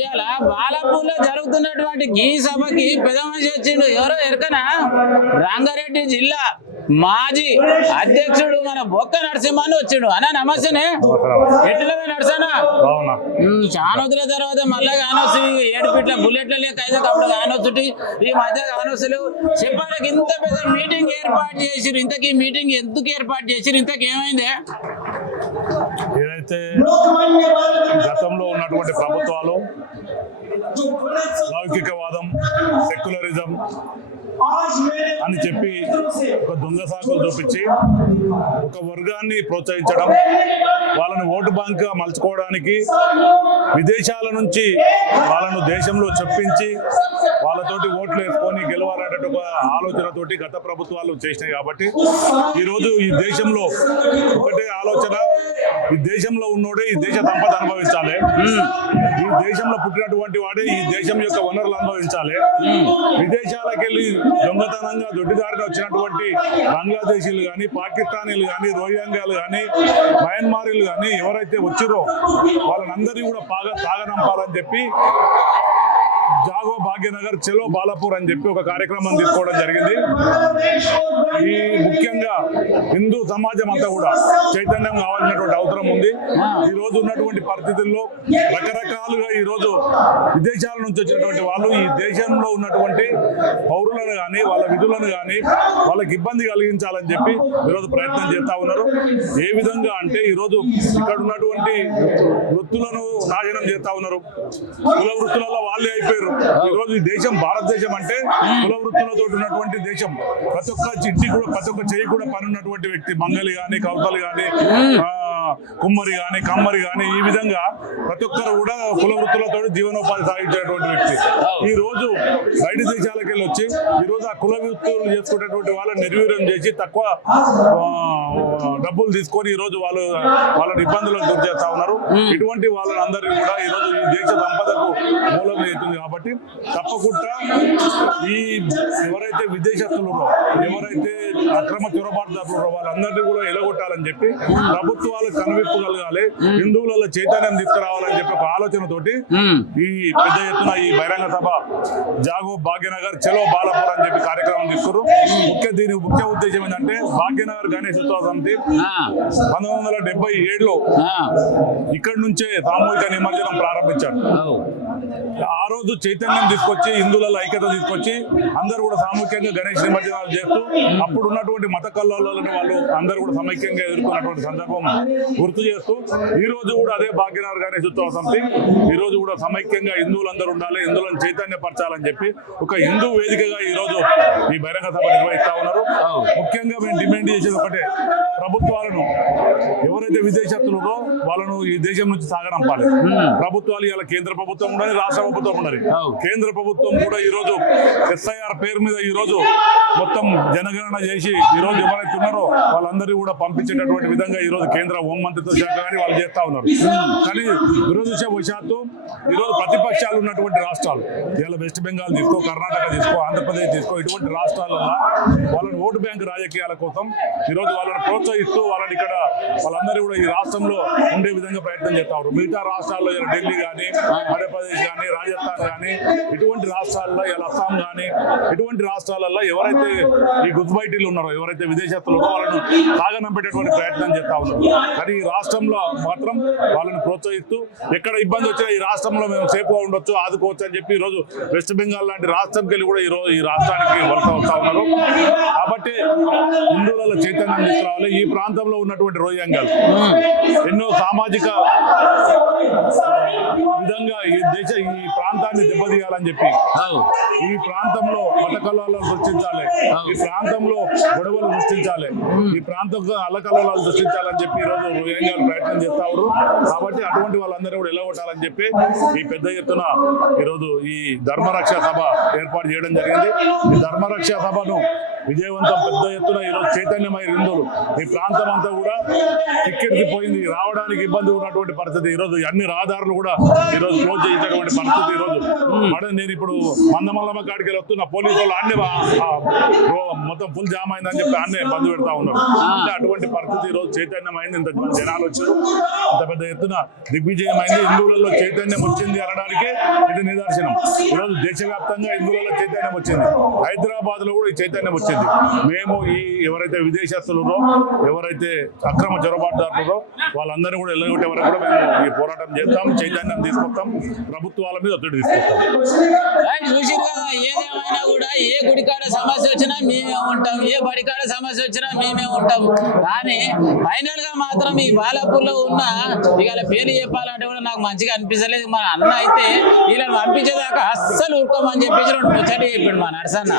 బాలాపూర్లో జరుగుతున్నటువంటి ఈ సభకి పెద్ద మనిషి వచ్చిండు. ఎవరో ఎరకనా రంగారెడ్డి జిల్లా మాజీ అధ్యక్షుడు మన బొక్క నరసింహని వచ్చిండు. అన్న నమస్తేనే, ఎట్లా నడుసానా? చాలా రోజుల తర్వాత మళ్ళా కానొచ్చు, ఏడుపిట్ల బుల్లెట్ల లేక అయితే అప్పుడు కానొచ్చుటి, ఈ మధ్య కానొచ్చులు చెప్పడానికి ఇంత పెద్ద మీటింగ్ ఏర్పాటు చేసిరు. ఇంతకీ మీటింగ్ ఎందుకు ఏర్పాటు చేసిరు? ఇంతకేమైందే? ఏదైతే గతంలో ఉన్నటువంటి ప్రభుత్వాలు లౌకికవాదం, సెక్యులరిజం అని చెప్పి ఒక దొంగ సాకులు చూపించి ఒక వర్గాన్ని ప్రోత్సహించడం, వాళ్ళని ఓటు బ్యాంక్గా మలుచుకోవడానికి విదేశాల నుంచి వాళ్ళను దేశంలో చెప్పించి వాళ్ళతోటి ఓట్లు వేసుకొని గెలవాలనే ఒక ఆలోచనతోటి గత ప్రభుత్వాలు చేసినాయి. కాబట్టి ఈరోజు ఈ దేశంలో ఒకటే ఆలోచన, ఈ దేశంలో ఉన్నోడే ఈ దేశ సంపద అనుభవించాలి, ఈ దేశంలో పుట్టినటువంటి వాడే ఈ దేశం యొక్క వనరులు అనుభవించాలి. విదేశాలకు వెళ్ళి దొంగతనంగా దొడ్డిదారిన వచ్చినటువంటి బంగ్లాదేశీలు కానీ, పాకిస్తానీలు కానీ, రోహింగ్యాలు కానీ, మయన్మారీలు కానీ ఎవరైతే వచ్చిరో వాళ్ళనందరినీ కూడా తాగనంపాలని చెప్పి జాగో భాగ్యనగర్ చలో బాలాపూర్ అని చెప్పి ఒక కార్యక్రమం తీసుకోవడం జరిగింది. ఈ ముఖ్యంగా హిందూ సమాజం అంతా కూడా చైతన్యం కావాల్సినటువంటి అవసరం ఉంది. ఈ రోజు ఉన్నటువంటి పరిస్థితుల్లో రకరకాలుగా ఈ రోజు విదేశాల నుంచి వచ్చినటువంటి వాళ్ళు ఈ దేశంలో ఉన్నటువంటి పౌరులను కానీ, వాళ్ళ విధులను కానీ వాళ్ళకి ఇబ్బంది కలిగించాలని చెప్పి ఈరోజు ప్రయత్నం చేస్తా ఉన్నారు. ఏ విధంగా అంటే ఈరోజు ఇక్కడ ఉన్నటువంటి వృత్తులను నాశనం చేస్తా ఉన్నారు. కుల వృత్తులలో వాళ్ళే అయిపోయారు. ఈ రోజు ఈ దేశం భారతదేశం అంటే కుల వృత్తులతో ఉన్నటువంటి దేశం. ప్రతి ఒక్క చిట్టి కూడా, ప్రతి ఒక్క చెయ్యి కూడా పని ఉన్నటువంటి వ్యక్తి, మంగలి కానీ, కౌతలు కానీ, కుమ్మరి కానీ, కమ్మరి కానీ, ఈ విధంగా ప్రతి ఒక్కరు కూడా కుల వృత్తులతో జీవనోపాధి సాగించేటువంటి వ్యక్తి. ఈ రోజు బయట దేశాలకు వెళ్ళి వచ్చి ఈ రోజు ఆ కుల వృత్తులు చేసుకునేటువంటి వాళ్ళని నిర్వీర్యం చేసి తక్కువ డబ్బులు తీసుకొని ఈ రోజు వాళ్ళని ఇబ్బందులకు గురి చేస్తా ఉన్నారు. ఇటువంటి వాళ్ళందరినీ కూడా ఈ రోజు ఈ దేశ సంపదకు మూలం అవుతుంది. కాబట్టి తప్పకుండా ఈ ఎవరైతే విదేశస్తులు, ఎవరైతే అక్రమ చొరబాటుదారులు వాళ్ళందరినీ కూడా ఎలగొట్టాలని చెప్పి ప్రభుత్వాలు కనువిప్పు కలగాలి, హిందువులలో చైతన్యం తీసుకురావాలని చెప్పి ఒక ఆలోచనతోటి ఈ పెద్ద ఎత్తున ఈ బహిరంగ సభ జాగో భాగ్యనగర్ చలో బాలాపూర్ అని చెప్పి కార్యక్రమం తీసుకున్నారు. దీని ముఖ్య ఉద్దేశం ఏంటంటే భాగ్యనగర్ గణేష్ ఉత్సవ సమితి 1977లో ఇక్కడి నుంచే సామూహిక నిమజ్జనం ప్రారంభించారు. ఆ రోజు చైతన్యం తీసుకొచ్చి, హిందువులలో ఐక్యత తీసుకొచ్చి అందరూ కూడా సామూహికంగా గణేష్ నిమజ్జనాలు చేస్తూ అప్పుడు ఉన్నటువంటి మత కల్లోలను వాళ్ళు అందరూ కూడా సమైక్యంగా ఎదుర్కొన్నటువంటి సందర్భం గుర్తు చేస్తూ ఈ రోజు కూడా అదే భాగ్యనగర్ గణేష్ ఉత్సవ సమితి ఈ రోజు కూడా సమైక్యంగా హిందువులందరూ ఉండాలి, హిందువులను చైతన్యపరచాలని చెప్పి ఒక హిందూ వేదికగా ఈ రోజు ఈ బహిరంగ సభ నిర్వహిస్తా ఉన్నారు. ముఖ్యంగా మేము డిమాండ్ చేసేది ఒకటే, ప్రభుత్వాలను ఎవరైతే విదేశస్తులురో వాళ్ళను ఈ దేశం నుంచి సాగనంపాలి. ప్రభుత్వాలు ఇలా కేంద్ర ప్రభుత్వం ఉండాలి, రాష్ట్ర ప్రభుత్వం ఉండాలి. కేంద్ర ప్రభుత్వం కూడా ఈ రోజు SIR పేరు మీద ఈ రోజు మొత్తం జనగణన చేసి ఈ రోజు ఎవరైతే ఉన్నారో వాళ్ళందరినీ కూడా పంపించేటటువంటి విధంగా ఈ రోజు కేంద్ర హోంమంత్రిత్వ శాఖ కానీ వాళ్ళు చేస్తా ఉన్నారు. కానీ దురదృష్టవశాత్తు ఈ రోజు ప్రతిపక్షాలు ఉన్నటువంటి రాష్ట్రాలు, ఇలా వెస్ట్ బెంగాల్ తీసుకో, కర్ణాటక తీసుకో, ఆంధ్రప్రదేశ్ తీసుకో, ఇటువంటి రాష్ట్రాలలో వాళ్ళని ఓటు బ్యాంక్ రాజకీయాల కోసం ఈరోజు వాళ్ళని ప్రోత్సహిస్తూ వాళ్ళని ఇక్కడ వాళ్ళందరూ కూడా ఈ రాష్ట్రంలో ఉండే విధంగా ప్రయత్నం చేస్తా ఉన్నారు. మిగతా రాష్ట్రాల్లో ఢిల్లీ కానీ, మధ్యప్రదేశ్ కానీ, రాజస్థాన్ కానీ, ఇటువంటి రాష్ట్రాల్లో ఇలా అస్సాం కానీ, ఇటువంటి రాష్ట్రాలలో ఎవరైతే ఈ గుజ్బైటీలు ఉన్నారో, ఎవరైతే విదేశస్తులు వాళ్ళను సాగనంపేటటువంటి ప్రయత్నం చేస్తా ఉన్నారు. కానీ ఈ రాష్ట్రంలో మాత్రం వాళ్ళని ప్రోత్సహిస్తూ ఎక్కడ ఇబ్బంది వచ్చినా ఈ రాష్ట్రంలో మేము సేఫ్గా ఉండొచ్చు, ఆదుకోవచ్చు అని చెప్పి ఈరోజు వెస్ట్ బెంగాల్ లాంటి రాష్ట్రంకి వెళ్ళి కూడా ఈరోజు ఈ రాష్ట్రానికి వలస వస్తా ఉన్నారు. కాబట్టి హిందువులలో చైతన్యం తీసుకురావాలి. ఈ ప్రాంతంలో ఉన్నటువంటి రోహింగ్యాలు ఎన్నో సామాజిక విధంగా ఈ ప్రాంతాన్ని దెబ్బతీయాలని చెప్పి ఈ ప్రాంతంలో మత కల్లోలాలు సృష్టించాలి, ఈ ప్రాంతంలో గొడవలు సృష్టించాలి, ఈ ప్రాంతంలో అల్లకల్లోలాలు సృష్టించాలని చెప్పి ఈరోజు రోహింగ్యాలు ప్రయత్నం చేస్తా ఉన్నారు. కాబట్టి అటువంటి వాళ్ళందరూ కూడా ఎలగొట్టాలని చెప్పి ఈ పెద్ద ఎత్తున ఈరోజు ఈ ధర్మరక్ష సభ ఏర్పాటు చేయడం జరిగింది. ఈ ధర్మరక్ష సభను విజయవంతం పెద్ద ఎత్తున ఈరోజు చైతన్యమై హిందువులు ఈ ప్రాంతం అంతా కూడా పోయింది, రావడానికి ఇబ్బంది ఉన్నటువంటి పరిస్థితి. ఈరోజు అన్ని రహదారులు కూడా ఈరోజు క్లోజ్ చేసేటటువంటి పరిస్థితి. ఈరోజు నేను ఇప్పుడు మందమల్లమ్మ కాడికి వస్తున్న పోలీసు వాళ్ళు అన్ని మొత్తం ఫుల్ జామ్ అయిందని చెప్పి అన్నీ బంద్ పెడతా ఉన్నారు. అంటే అటువంటి పరిస్థితి ఈరోజు చైతన్యమైంది. ఇంతమంది జనాలు వచ్చారు, ఇంత పెద్ద ఎత్తున దిగ్విజయమైంది. హిందువులలో చైతన్యం వచ్చింది అనడానికి ఇది నిదర్శనం. ఈరోజు దేశవ్యాప్తంగా హిందువులలో చైతన్యం వచ్చింది. హైదరాబాద్ లో కూడా ఈ చైతన్యం వచ్చింది. మేము ఈ ఎవరైతే విదేశస్తులురో, ఎవరైతే అక్రమ చొరబాటుదారులురో వాళ్ళందరూ కూడా ఎల్లగొట్టే వరకు కూడా మేము ఈ పోరాటం చేస్తాం, చైతన్యం తీసుకొస్తాం, ప్రభుత్వాల మీద ఒత్తిడి తీసుకొస్తాం. చూసిరు కదా, ఏదేమైనా కూడా ఏ గుడికాడ సమస్య వచ్చినా మేమే ఉంటాం, ఏ బడికాడ సమస్య వచ్చినా మేమే ఉంటాం. కానీ ఫైనల్ గా మాత్రం ఈ బాలాపూర్ లో ఉన్న ఇవాళ పేరు చెప్పాలంటే కూడా నాకు మంచిగా అనిపించలేదు. మన అన్న అయితే వీళ్ళని పంపించేదాకా అస్సలు ఊరుకోమని చెప్పేసి 2 ముచ్చట్లు చెప్పిండు మా నరసన్న.